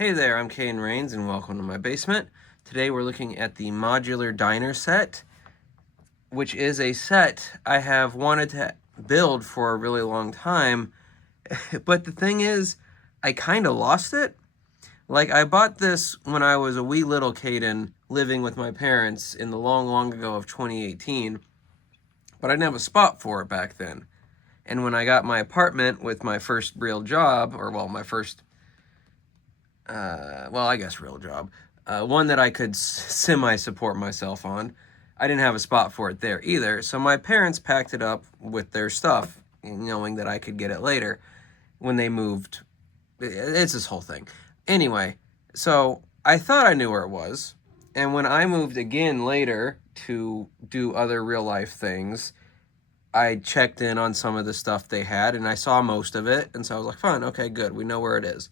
Hey there, I'm Kane Rains and welcome to my basement. Today we're looking at the Modular Diner set, which is a set I have wanted to build for a really long time. But the thing is, I kind of lost it. Like, I bought this when I was a wee little Caden living with my parents in the long, long ago of 2018, but I didn't have a spot for it back then. And when I got my apartment with my first real job, or well, my first I guess real job, one that I could semi-support myself on. I didn't have a spot for it there either, so my parents packed it up with their stuff, knowing that I could get it later when they moved. It's this whole thing. Anyway, so I thought I knew where it was, and when I moved again later to do other real life things, I checked in on some of the stuff they had, and I saw most of it, and so I was like, fine, okay, good, we know where it is.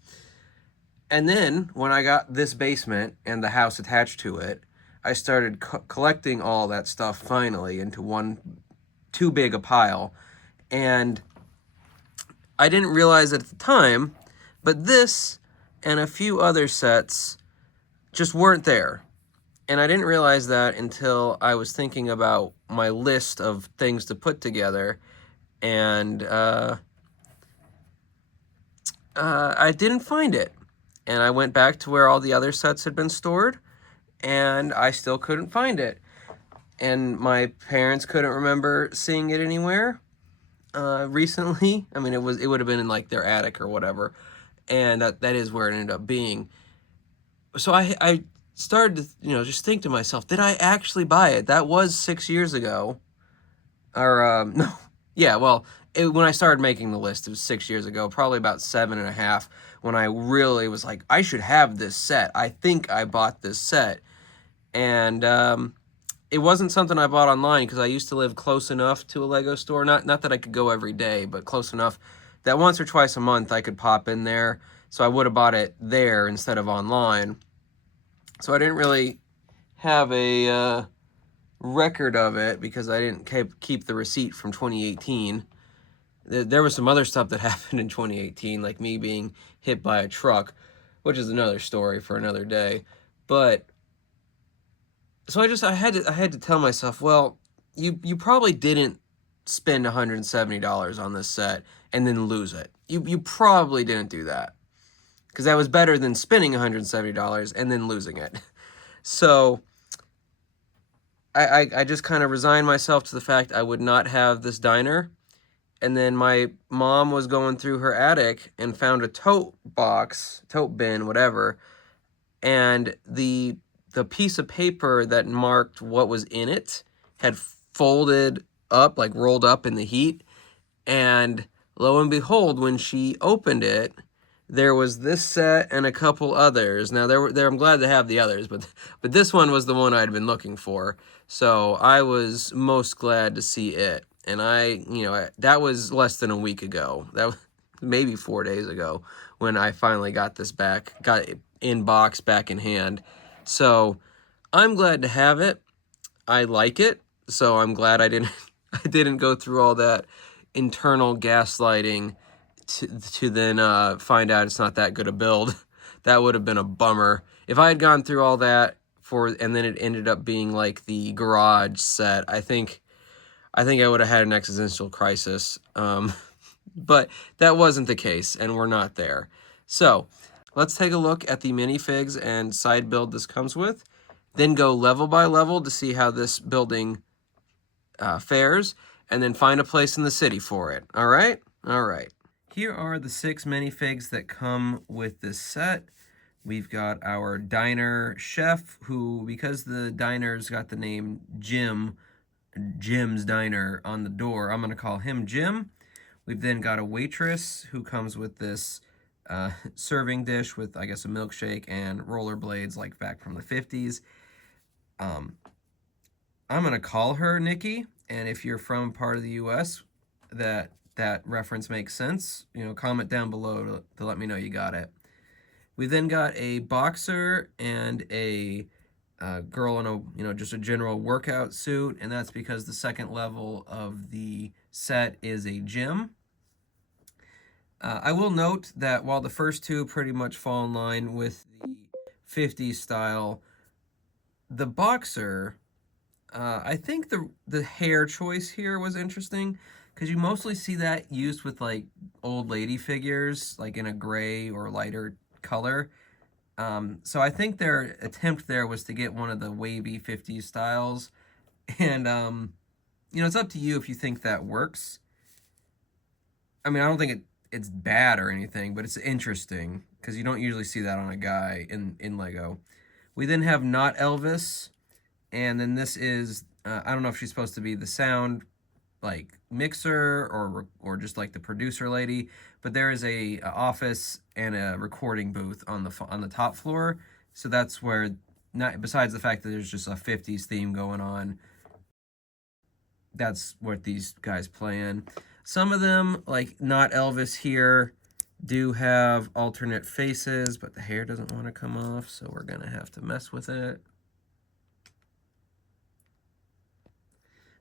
And then when I got this basement and the house attached to it, I started collecting all that stuff finally into one too big a pile. And I didn't realize it at the time, but this and a few other sets just weren't there. And I didn't realize that until I was thinking about my list of things to put together. And I didn't find it. And I went back to where all the other sets had been stored, and I still couldn't find it. And my parents couldn't remember seeing it anywhere recently. I mean, it would have been in like their attic or whatever, and that is where it ended up being. So I started to just think to myself, did I actually buy it? That was 6 years ago, or no, yeah, well, when I started making the list, it was 6 years ago, probably about 7.5, when I really was like, I should have this set. I think I bought this set. And it wasn't something I bought online because I used to live close enough to a Lego store. Not that I could go every day, but close enough that once or twice a month I could pop in there. So I would have bought it there instead of online. So I didn't really have a record of it because I didn't keep the receipt from 2018. There was some other stuff that happened in 2018, like me being hit by a truck, which is another story for another day. But so I had to tell myself, well, you probably didn't spend $170 on this set and then lose it. You probably didn't do that, because that was better than spending $170 and then losing it. So I just kind of resigned myself to the fact I would not have this diner. And then my mom was going through her attic and found a tote bin, whatever, and the piece of paper that marked what was in it had folded up, like rolled up in the heat. And lo and behold, when she opened it, there was this set and a couple others. Now I'm glad to have the others, but this one was the one I'd been looking for. So I was most glad to see it. And that was less than a week ago. That was maybe 4 days ago when I finally got this back, got it in box, back in hand. So I'm glad to have it. I like it. So I'm glad I didn't go through all that internal gaslighting to then find out it's not that good a build. That would have been a bummer. If I had gone through all that and then it ended up being like the garage set, I think I would have had an existential crisis. But that wasn't the case, and we're not there. So let's take a look at the minifigs and side build this comes with, then go level by level to see how this building fares, and then find a place in the city for it. All right? All right. Here are the 6 minifigs that come with this set. We've got our diner chef, who, because the diner's got the name Jim's Diner on the door, I'm going to call him Jim. We've then got a waitress who comes with this serving dish with, I guess, a milkshake and rollerblades like back from the 50s. I'm going to call her Nikki, and if you're from part of the U.S. that reference makes sense, comment down below to let me know you got it. We then got a boxer and a girl in just a general workout suit, and that's because the second level of the set is a gym. I will note that while the first two pretty much fall in line with the 50s style, the Boxer, I think the hair choice here was interesting because you mostly see that used with like old lady figures, like in a gray or lighter color. So I think their attempt there was to get one of the wavy 50s styles. And, it's up to you if you think that works. I mean, I don't think it's bad or anything, but it's interesting because you don't usually see that on a guy in Lego. We then have Not Elvis, and then this is, I don't know if she's supposed to be the sound like mixer or just like the producer lady, but there is a office and a recording booth on the top floor. So that's where, not besides the fact that there's just a 50s theme going on, that's what these guys play in. Some of them, like Not Elvis here, do have alternate faces, but the hair doesn't want to come off, so we're gonna have to mess with it.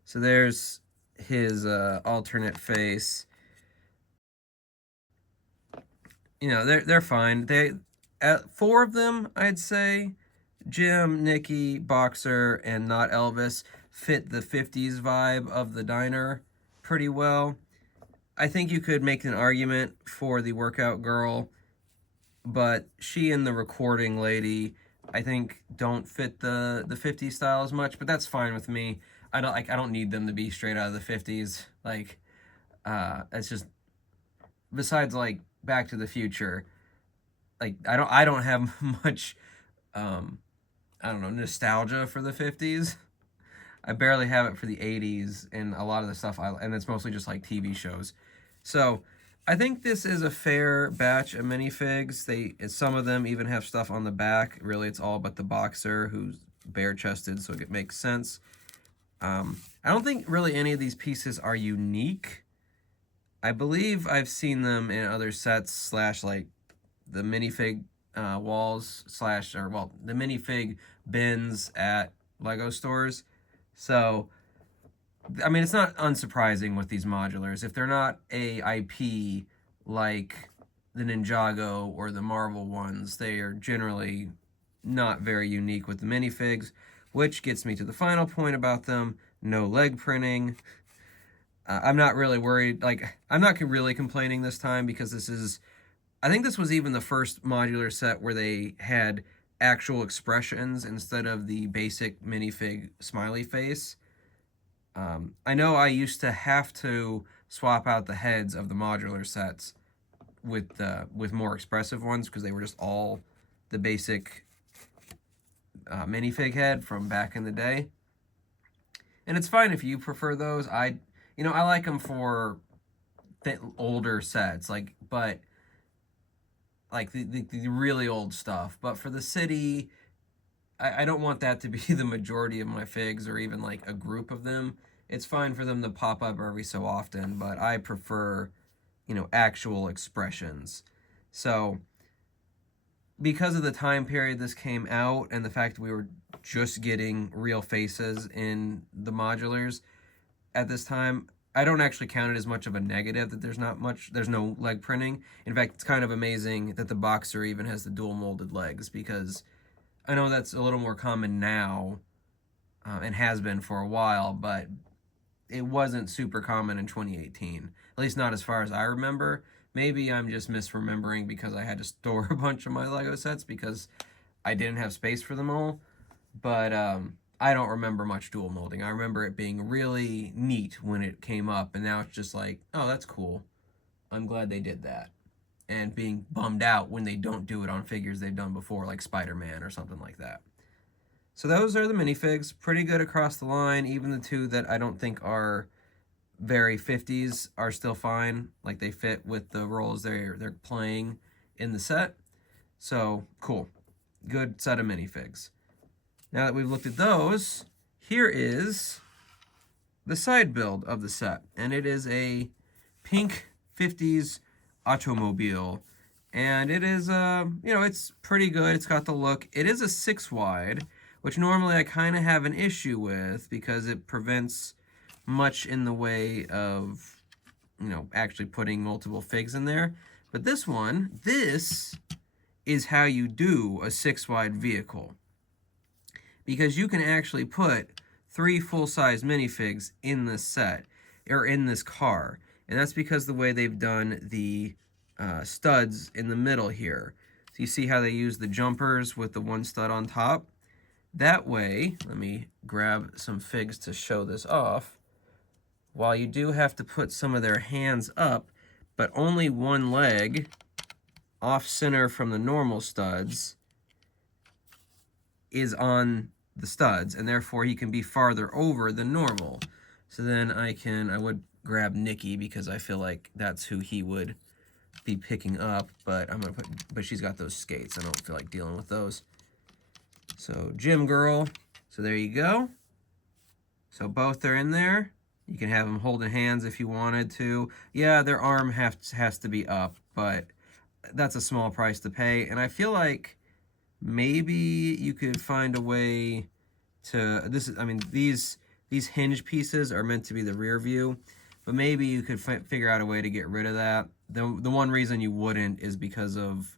So there's his alternate face. They're fine. Four of them, I'd say, Jim, Nikki, Boxer, and Not Elvis, fit the 50s vibe of the diner pretty well. I think you could make an argument for the workout girl, but she and the recording lady, I think, don't fit the 50s style as much, but that's fine with me. I don't need them to be straight out of the 50s. It's just, besides like Back to the Future, like I don't have much I don't know, nostalgia for the 50s. I barely have it for the 80s and a lot of the stuff and it's mostly just like TV shows. So, I think this is a fair batch of minifigs. Some of them even have stuff on the back. Really, it's all but the Boxer, who's bare-chested, so it makes sense. I don't think really any of these pieces are unique. I believe I've seen them in other sets slash like the minifig walls slash or well the minifig bins at Lego stores. So I mean it's not unsurprising with these modulars if they're not a IP like the Ninjago or the Marvel ones. They are generally not very unique with the minifigs, which gets me to the final point about them: no leg printing. I'm not really worried. Like, I'm not really complaining this time because I think this was even the first modular set where they had actual expressions instead of the basic minifig smiley face. I know I used to have to swap out the heads of the modular sets with more expressive ones because they were just all the basic minifig head from back in the day. And it's fine if you prefer those. I like them for older sets, but the really old stuff. But for the city, I don't want that to be the majority of my figs or even like a group of them. It's fine for them to pop up every so often, but I prefer, actual expressions. So, because of the time period this came out and the fact that we were just getting real faces in the modulars at this time, I don't actually count it as much of a negative that there's no leg printing. In fact, it's kind of amazing that the Boxer even has the dual molded legs because I know that's a little more common now and has been for a while, but it wasn't super common in 2018, at least not as far as I remember. Maybe I'm just misremembering because I had to store a bunch of my Lego sets because I didn't have space for them all. But I don't remember much dual molding. I remember it being really neat when it came up, and now it's just like, oh, that's cool. I'm glad they did that. And being bummed out when they don't do it on figures they've done before, like Spider-Man or something like that. So those are the minifigs. Pretty good across the line. Even the two that I don't think are very 50s are still fine. Like they fit with the roles they're playing in the set. So cool. Good set of minifigs. Now that we've looked at those, here is the side build of the set. And it is a pink 50s automobile. And it is, it's pretty good. It's got the look. It is a 6 wide, which normally I kind of have an issue with because it prevents much in the way of you know, actually putting multiple figs in there. But this one, this is how you do a 6-wide vehicle. Because you can actually put 3 full-size minifigs in this set, or in this car. And that's because the way they've done the studs in the middle here. So you see how they use the jumpers with the one stud on top? That way, let me grab some figs to show this off. While you do have to put some of their hands up, but only one leg off center from the normal studs is on the studs, and therefore he can be farther over than normal. So then I would grab Nikki because I feel like that's who he would be picking up, but but she's got those skates. I don't feel like dealing with those. So Gym Girl, so there you go. So both are in there. You can have them holding hands if you wanted to. Yeah, their arm has to be up, but that's a small price to pay. And I feel like maybe you could find a way to, these hinge pieces are meant to be the rear view, but maybe you could figure out a way to get rid of that. The one reason you wouldn't is because of,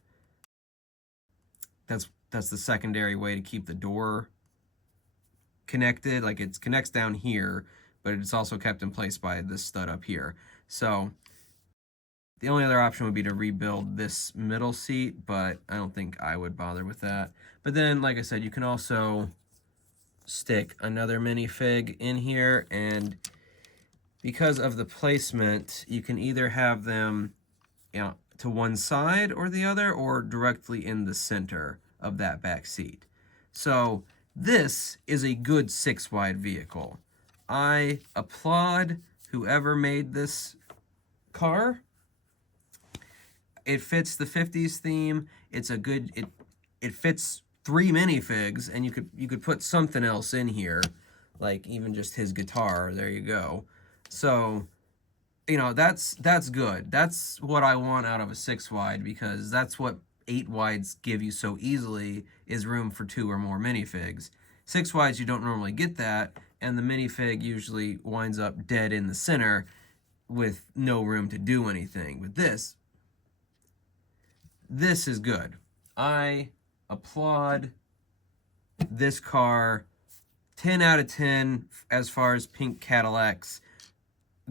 that's the secondary way to keep the door connected. Like, it connects down here, but it's also kept in place by this stud up here. So the only other option would be to rebuild this middle seat, but I don't think I would bother with that. But then, like I said, you can also stick another minifig in here, and because of the placement, you can either have them, you know, to one side or the other, or directly in the center of that back seat. So this is a good 6-wide vehicle. I applaud whoever made this car. It fits the 50s theme. It's a good, it fits 3 minifigs, and you could put something else in here, like even just his guitar. There you go. So, you know, that's good. That's what I want out of a 6-wide, because that's what 8-wides give you so easily, is room for 2 or more minifigs. 6-wides, you don't normally get that, and the minifig usually winds up dead in the center with no room to do anything. With this is good. I applaud this car. 10 out of 10 as far as pink Cadillacs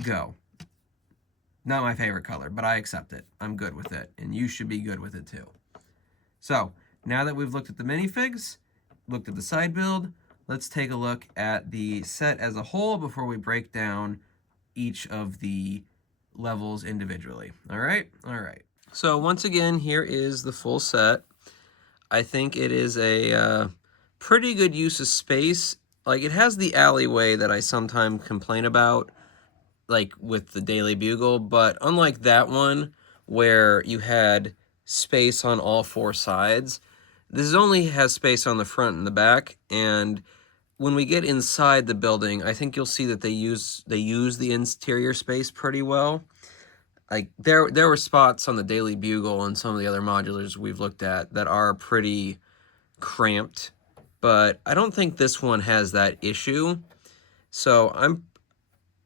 go. Not my favorite color, but I accept it. I'm good with it, and you should be good with it too. So, now that we've looked at the minifigs, looked at the side build, let's take a look at the set as a whole before we break down each of the levels individually. All right? All right. So, once again, here is the full set. I think it is a pretty good use of space. Like, it has the alleyway that I sometimes complain about, like with the Daily Bugle, but unlike that one where you had space on all 4 sides, this only has space on the front and the back. And when we get inside the building, I think you'll see that they use the interior space pretty well. Like, there were spots on the Daily Bugle and some of the other modulars we've looked at that are pretty cramped, but I don't think this one has that issue. So I'm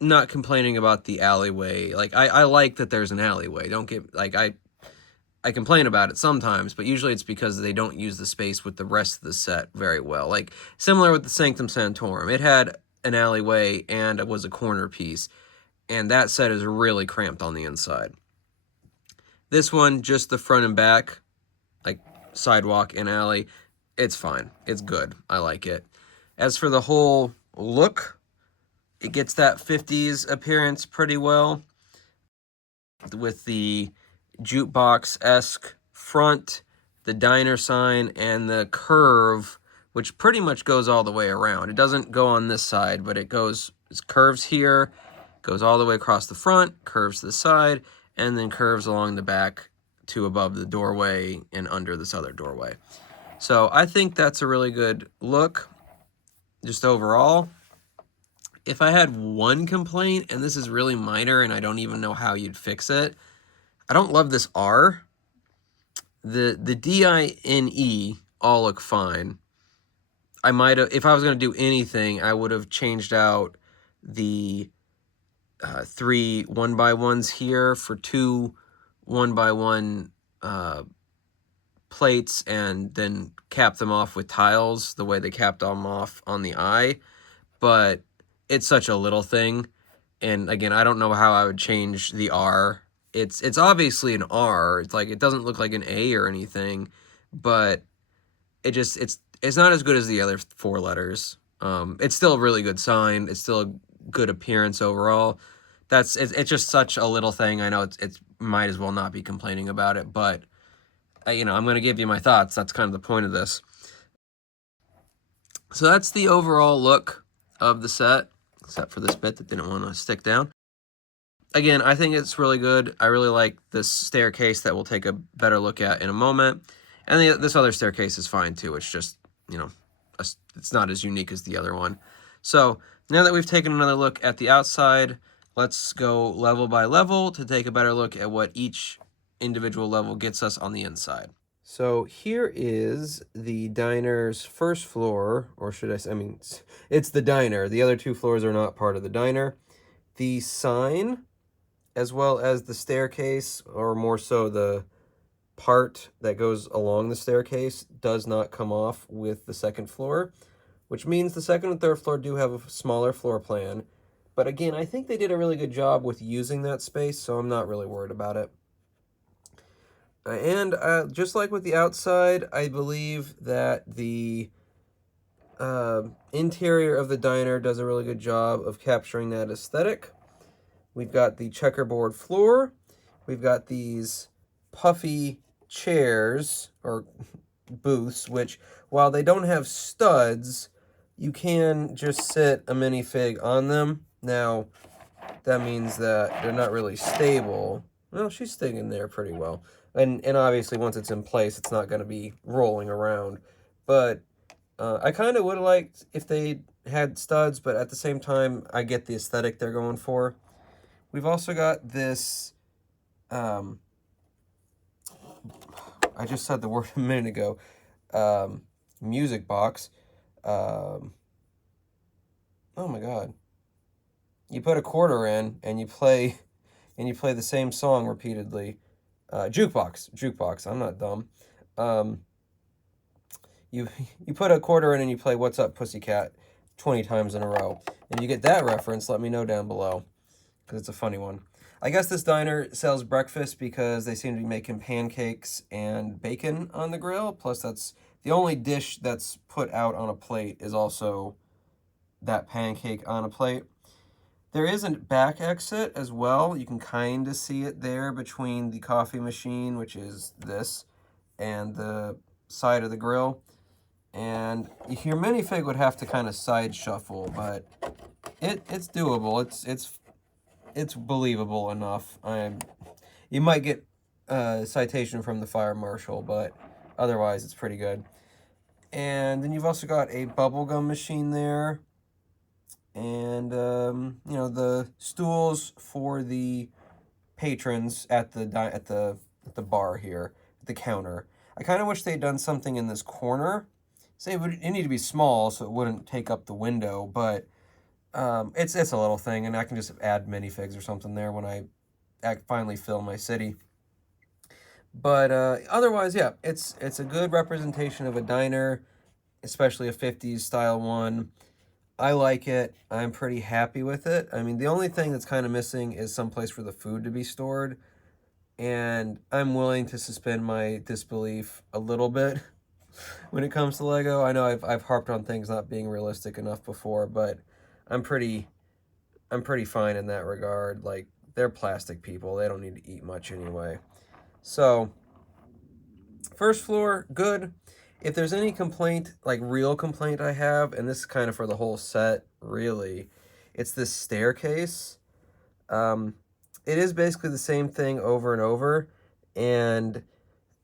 not complaining about the alleyway. Like, I like that there's an alleyway. Don't get, like, I complain about it sometimes, but usually it's because they don't use the space with the rest of the set very well. Like, similar with the Sanctum Sanctorum. It had an alleyway and it was a corner piece, and that set is really cramped on the inside. This one, just the front and back, like sidewalk and alley, it's fine. It's good. I like it. As for the whole look, it gets that 50s appearance pretty well, with the jukebox-esque front, the diner sign, and the curve, which pretty much goes all the way around. It doesn't go on this side, but it curves here, goes all the way across the front, curves to the side, and then curves along the back to above the doorway and under this other doorway. So I think that's a really good look, just overall. If I had one complaint, and this is really minor and I don't even know how you'd fix it, I don't love this R. The D, I, N, E all look fine. I might have, if I was going to do anything, I would have changed out the 3 1x1s here for 2 1x1 plates, and then cap them off with tiles the way they capped them off on the eye. But it's such a little thing, and again, I don't know how I would change the R. It's obviously an R. It's like, it doesn't look like an A or anything, but it's not as good as the other 4 letters. It's still a really good sign. It's still a good appearance overall. It's just such a little thing. I know it's might as well not be complaining about it, but I'm going to give you my thoughts. That's kind of the point of this. So that's the overall look of the set, except for this bit that didn't want to stick down. Again, I think it's really good. I really like this staircase that we'll take a better look at in a moment. And this other staircase is fine too. It's just, it's not as unique as the other one. So now that we've taken another look at the outside, let's go level by level to take a better look at what each individual level gets us on the inside. So here is the diner's first floor, or should I say, it's the diner. The other 2 floors are not part of the diner. The sign, as well as the staircase, or more so the part that goes along the staircase, does not come off with the second floor, which means the second and third floor do have a smaller floor plan. But again, I think they did a really good job with using that space, so I'm not really worried about it. And just like with the outside, I believe that the interior of the diner does a really good job of capturing that aesthetic. We've got the checkerboard floor. We've got these puffy chairs, or booths, which, while they don't have studs, you can just sit a minifig on them. Now, that means that they're not really stable. Well, she's staying there pretty well. And obviously, once it's in place, it's not going to be rolling around. But I kind of would have liked if they had studs, but at the same time, I get the aesthetic they're going for. We've also got this, I just said the word a minute ago, music box. Oh my God. You put a quarter in and you play the same song repeatedly. Jukebox. I'm not dumb. You put a quarter in and you play What's Up Pussycat 20 times in a row. And you get that reference, let me know down below, because it's a funny one. I guess this diner sells breakfast because they seem to be making pancakes and bacon on the grill. Plus, that's the only dish that's put out on a plate, is also that pancake on a plate. There is a back exit as well. You can kind of see it there between the coffee machine, which is this, and the side of the grill. And your minifig would have to kind of side shuffle, but it's doable. It's believable enough. You might get a citation from the fire marshal, but otherwise it's pretty good. And then you've also got a bubblegum machine there. And, the stools for the patrons at the bar here, at the counter. I kind of wish they'd done something in this corner. Say it need to be small so it wouldn't take up the window, but it's a little thing, and I can just add minifigs or something there when I finally fill my city. But otherwise, yeah, it's a good representation of a diner, especially a 50s style one. I like it. I'm pretty happy with it. I mean, the only thing that's kind of missing is some place for the food to be stored. And I'm willing to suspend my disbelief a little bit when it comes to Lego. I know I've harped on things not being realistic enough before, but I'm pretty fine in that regard. Like, they're plastic people. They don't need to eat much anyway. So, first floor, good. If there's any complaint, like real complaint I have, and this is kind of for the whole set, really, it's this staircase. It is basically the same thing over and over, and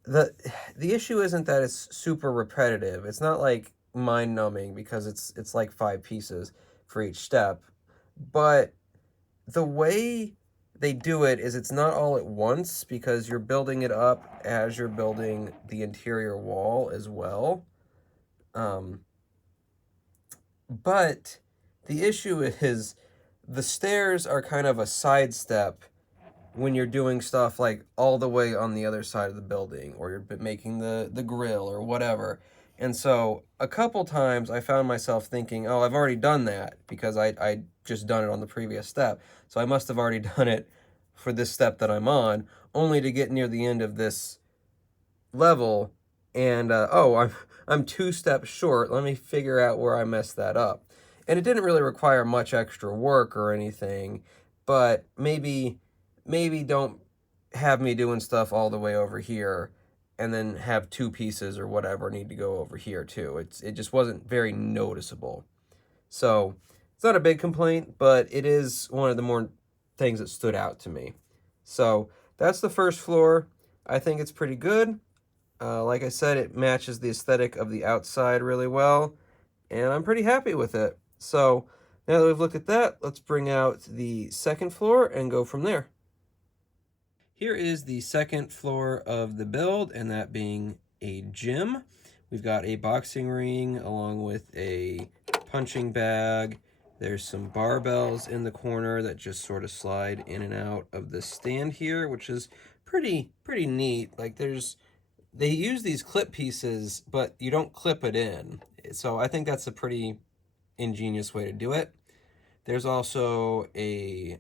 the issue isn't that it's super repetitive. It's not like mind-numbing because it's like 5 pieces for each step, but the way they do it is it's not all at once, because you're building it up as you're building the interior wall as well. But the issue is the stairs are kind of a sidestep when you're doing stuff like all the way on the other side of the building, or you're making the grill or whatever. And so a couple times I found myself thinking, oh, I've already done that because I just done it on the previous step. So I must have already done it for this step that I'm on, only to get near the end of this level and oh, I'm 2 steps short. Let me figure out where I messed that up. And it didn't really require much extra work or anything, but maybe don't have me doing stuff all the way over here and then have 2 pieces or whatever need to go over here too. It just wasn't very noticeable. So it's not a big complaint, but it is one of the more things that stood out to me. So that's the first floor. I think it's pretty good. Like I said, it matches the aesthetic of the outside really well, and I'm pretty happy with it. So now that we've looked at that, let's bring out the second floor and go from there. Here is the second floor of the build, and that being a gym. We've got a boxing ring along with a punching bag. There's some barbells in the corner that just sort of slide in and out of the stand here, which is pretty neat. Like they use these clip pieces, but you don't clip it in. So I think that's a pretty ingenious way to do it. There's also a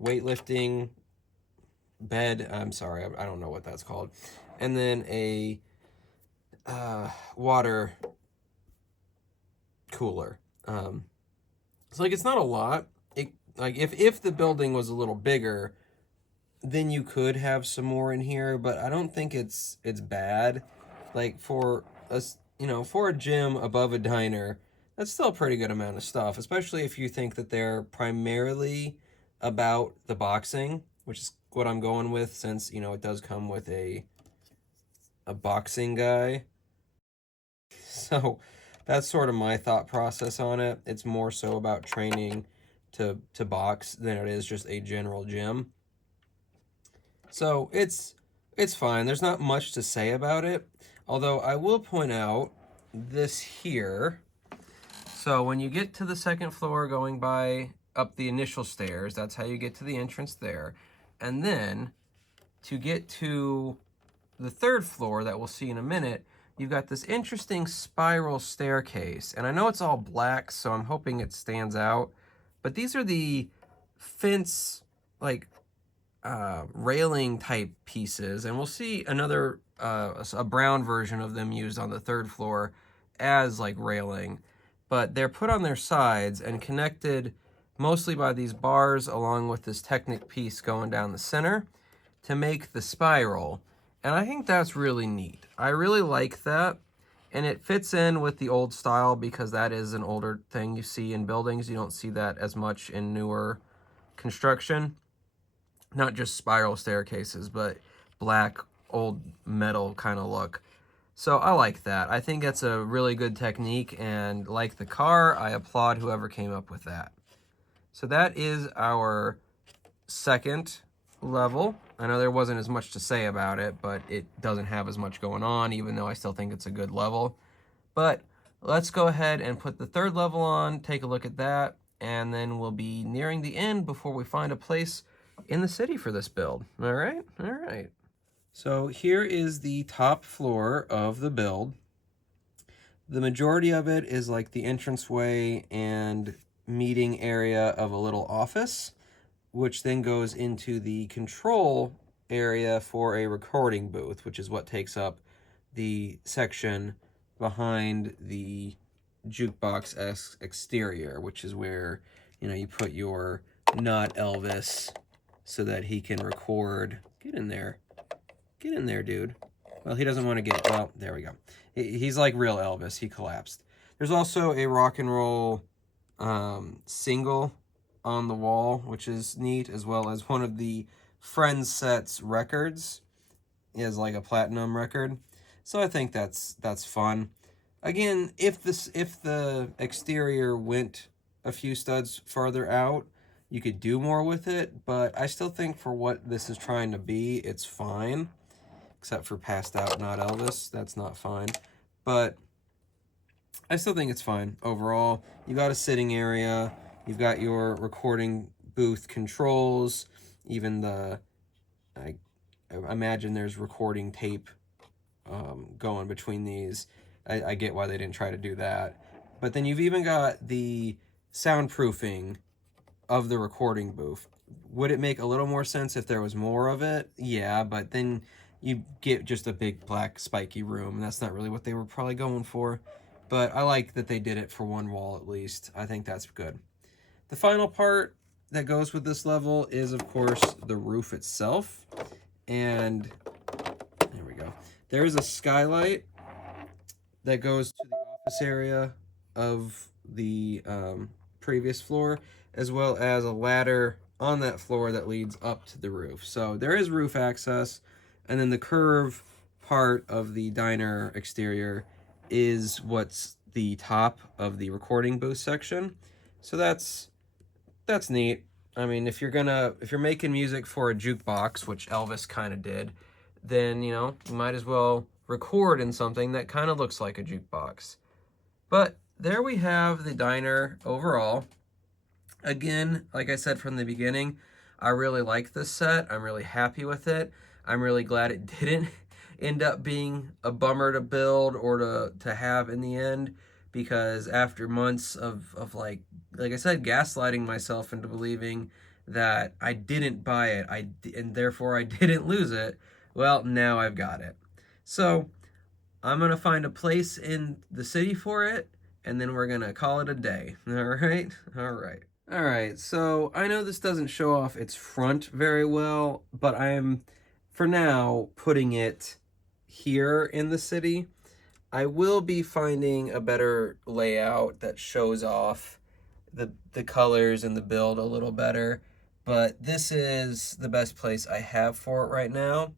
weightlifting bed. I'm sorry, I don't know what that's called. And then a water cooler. So like it's not a lot. Like if the building was a little bigger, then you could have some more in here, but I don't think it's bad. Like for us, for a gym above a diner, that's still a pretty good amount of stuff, especially if you think that they're primarily about the boxing, which is what I'm going with since, it does come with a boxing guy. So that's sort of my thought process on it. It's more so about training to box than it is just a general gym. So it's fine. There's not much to say about it. Although I will point out this here. So when you get to the second floor going by up the initial stairs, that's how you get to the entrance there. And then to get to the third floor that we'll see in a minute, you've got this interesting spiral staircase. And I know it's all black, so I'm hoping it stands out. But these are the fence, like, railing type pieces, and we'll see another a brown version of them used on the third floor as like railing, but they're put on their sides and connected mostly by these bars along with this Technic piece going down the center to make the spiral. And I think that's really neat. I really like that, and it fits in with the old style because that is an older thing you see in buildings. You don't see that as much in newer construction. Not just spiral staircases, but black, old metal kind of look. So I like that. I think that's a really good technique, and like the car, I applaud whoever came up with that. So that is our second level. I know there wasn't as much to say about it, but it doesn't have as much going on, even though I still think it's a good level. But let's go ahead and put the third level on, take a look at that, and then we'll be nearing the end before we find a place in the city for this build. All right? All right. So here is the top floor of the build. The majority of it is like the entranceway and meeting area of a little office, which then goes into the control area for a recording booth, which is what takes up the section behind the jukebox exterior, which is where, you put your not Elvis so that he can record. Get in there. Get in there, dude. Well, he doesn't want to get, well, there we go. He's like real Elvis. He collapsed. There's also a rock and roll single on the wall, which is neat, as well as one of the Friends Sets records is like a platinum record. So I think that's fun. Again, if the exterior went a few studs farther out, you could do more with it, but I still think for what this is trying to be, it's fine. Except for passed out, not Elvis. That's not fine. But I still think it's fine overall. You got a sitting area. You've got your recording booth controls, even I, I imagine there's recording tape going between these. I get why they didn't try to do that. But then you've even got the soundproofing of the recording booth. Would it make a little more sense if there was more of it? Yeah, but then you get just a big black spiky room, and that's not really what they were probably going for. But I like that they did it for one wall at least. I think that's good. The final part that goes with this level is, of course, the roof itself. And there we go. There is a skylight that goes to the office area of the previous floor, as well as a ladder on that floor that leads up to the roof. So there is roof access, and then the curve part of the diner exterior is what's the top of the recording booth section. So that's neat. I mean, if you're making music for a jukebox, which Elvis kind of did, then you might as well record in something that kind of looks like a jukebox. But there we have the diner overall. Again, like I said from the beginning, I really like this set. I'm really happy with it. I'm really glad it didn't end up being a bummer to build or to have in the end, because after months of like I said, gaslighting myself into believing that I didn't buy it, and therefore I didn't lose it, well, now I've got it. So I'm gonna find a place in the city for it, and then we're gonna call it a day. All right, all right. All right, so I know this doesn't show off its front very well, but I'm, for now, putting it here in the city. I will be finding a better layout that shows off the colors and the build a little better, but this is the best place I have for it right now.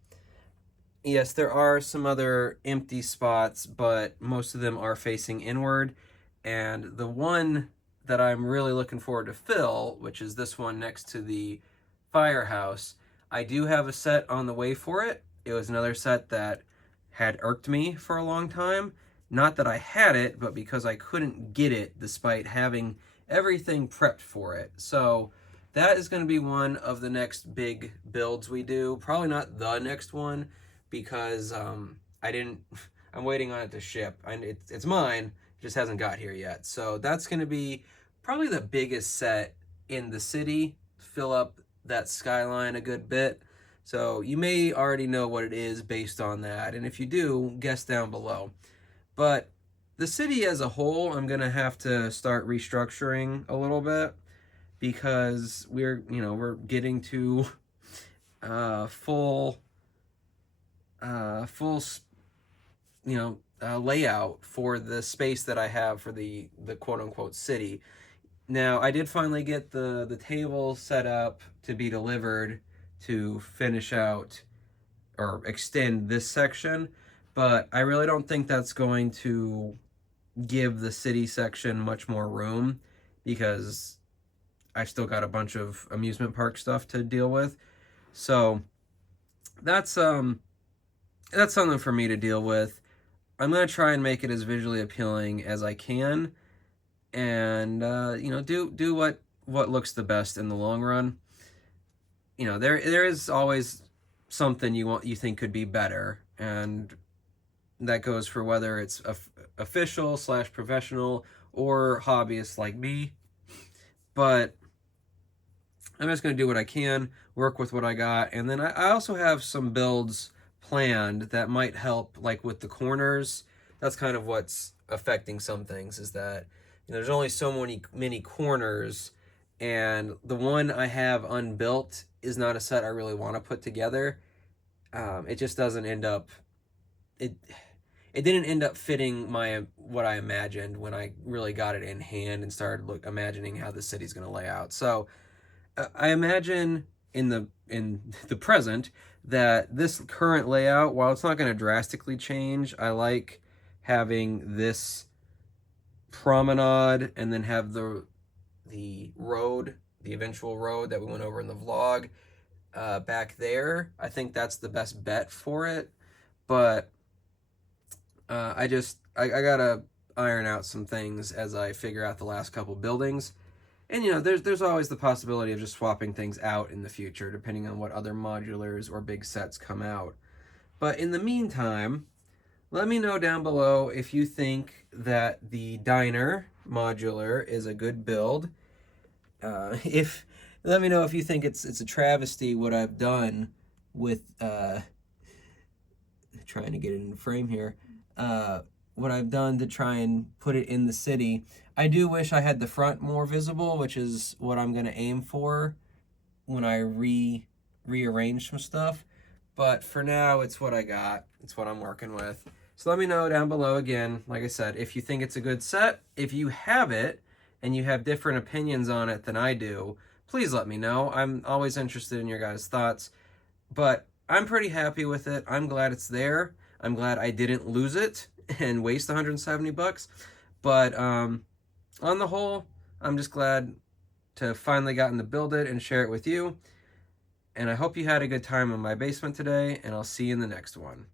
Yes, there are some other empty spots, but most of them are facing inward. And the one that I'm really looking forward to fill, which is this one next to the firehouse, I do have a set on the way for it. It was another set that had irked me for a long time. Not that I had it, but because I couldn't get it despite having everything prepped for it. So that is going to be one of the next big builds we do. Probably not the next one, because I didn't. I'm waiting on it to ship. It's mine. It just hasn't got here yet. So that's going to be probably the biggest set in the city. Fill up that skyline a good bit. So you may already know what it is based on that, and if you do, guess down below. But the city as a whole, I'm gonna have to start restructuring a little bit, because we're getting to full full layout for the space that I have for the quote unquote city. Now I did finally get the table set up to be delivered to finish out or extend this section, but I really don't think that's going to give the city section much more room, because I've still got a bunch of amusement park stuff to deal with. So that's that's something for me to deal with. I'm gonna try and make it as visually appealing as I can, and do what looks the best in the long run. There is always something you think could be better, and that goes for whether it's official / professional or hobbyist like me. But I'm just going to do what I can, work with what I got, and then I also have some builds planned that might help, like with the corners. That's kind of what's affecting some things, is that there's only so many corners, and the one I have unbuilt is not a set I really want to put together. It just doesn't end up it it didn't end up fitting what I imagined when I really got it in hand and started imagining how the city's going to lay out. So I imagine in the present that this current layout, while it's not going to drastically change, I like having this promenade and then have the road, the eventual road that we went over in the vlog, back there. I think that's the best bet for it, but I gotta iron out some things as I figure out the last couple buildings. And you know, there's always the possibility of just swapping things out in the future, depending on what other modulars or big sets come out. But in the meantime, let me know down below if you think that the diner modular is a good build. If Let me know if you think it's a travesty what I've done with trying to get it in the frame here. What I've done to try and put it in the city. I do wish I had the front more visible, which is what I'm going to aim for when I rearrange some stuff. But for now, it's what I got. It's what I'm working with. So let me know down below again, like I said, if you think it's a good set. If you have it and you have different opinions on it than I do, please let me know. I'm always interested in your guys' thoughts. But I'm pretty happy with it. I'm glad it's there. I'm glad I didn't lose it and waste 170 bucks. But on the whole, I'm just glad to finally gotten to build it and share it with you. And I hope you had a good time in my basement today, and I'll see you in the next one.